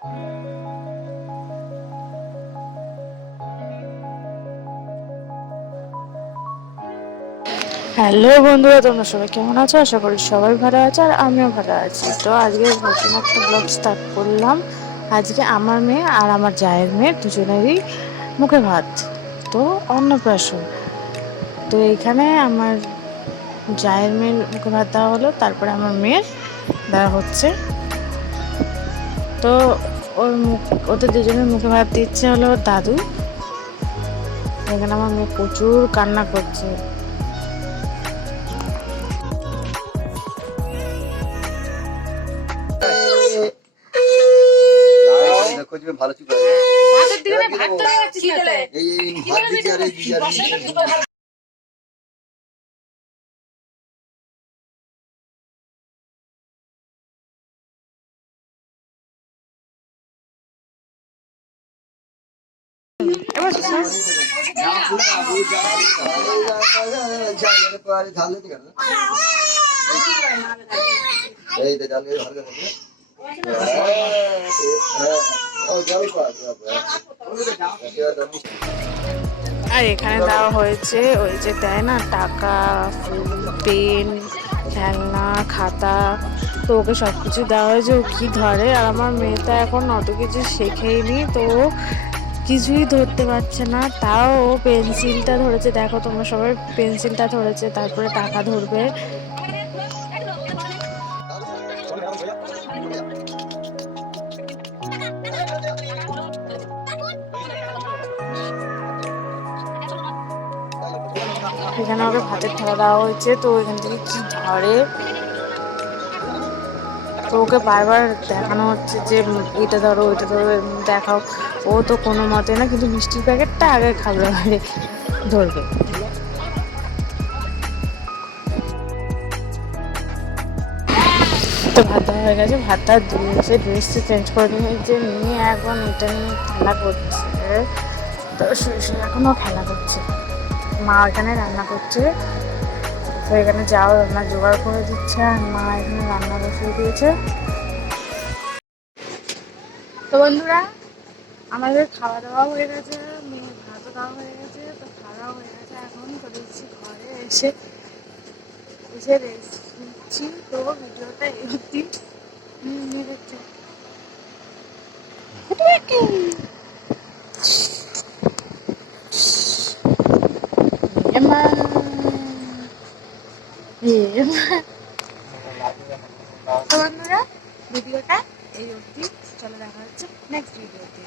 Hello বন্ধুরা, তোমরা সবাই কেমন আছো? আশা করি সবাই ভালো আছে আর আমিও ভালো আছি। তো আজকে নতুন একটা ব্লগ স্টার্ট করলাম। আজকে আমার মেয়ে আর আমার জায়ের মেয়ে দুজনেরই মুখে ভাত, তো অন্নপ্রাশন। তো এইখানে আমার জায়ের মেয়ের মুখে ভাত দেওয়া হলো, তারপরে আমার মেয়ের দেওয়া হচ্ছে। তো ওদের দুজনের মুখে ভাত দিচ্ছে হলো দাদু। এখানে আমার মেয়ে প্রচুর কান্না করছে। ভালো আর এখানে দেওয়া হয়েছে ওই যে দেয় না টাকা, পেন, খেলনা, খাতা। তো ওকে সব কিছু দেওয়া হয়েছে, ও কি ধরে। আর আমার মেয়েটা এখন অত কিছু শেখেইনি, তো কিছুই ধরতে পারছে না। তাও ও পেন্সিলটা ধরেছে, দেখো তোমরা সবাই, পেন্সিলটা ধরেছে, তারপরে টাকা ধরবে। এখানে ওকে ভাতের থালা দেওয়া হয়েছে, তো এখান থেকে কি ধরে। তো ওকে বারবার দেখানো হচ্ছে যে এটা ধরো ওইটা ধরো, দেখাও। ও তো কোনো মতে না, কিন্তু মিষ্টির প্যাকেটটা আগে খাবে, ধরবে। তো ভাত দেওয়া হয়ে গেছে, ভাতটা দিয়েছে, ড্রেসটা চেঞ্জ করে নিয়েছে, নিয়ে এখন এটা নিয়ে খেলা করছে। তো শুয়ে শুয়ে এখনও খেলা করছে। মা এখানে রান্না করছে, তো এখানে যাও রান্না জোগাড় করে দিচ্ছে, আর মা এখানে রান্না বসিয়ে দিয়েছে। তো বন্ধুরা, আমাদের খাওয়া দাওয়া হয়ে গেছে, মেয়ের ভাতও দেওয়া হয়ে গেছে, তো খাওয়া হয়ে গেছে। এখন চলে এসেছি ঘরে, এসে রেস্ট নিচ্ছি। তো ভিডিওটা এডিটিং নিয়ে যাচ্ছে। তো বন্ধুরা, ভিডিওটা এই অবধি, চলে দেখা হচ্ছে নেক্সট ভিডিওতে।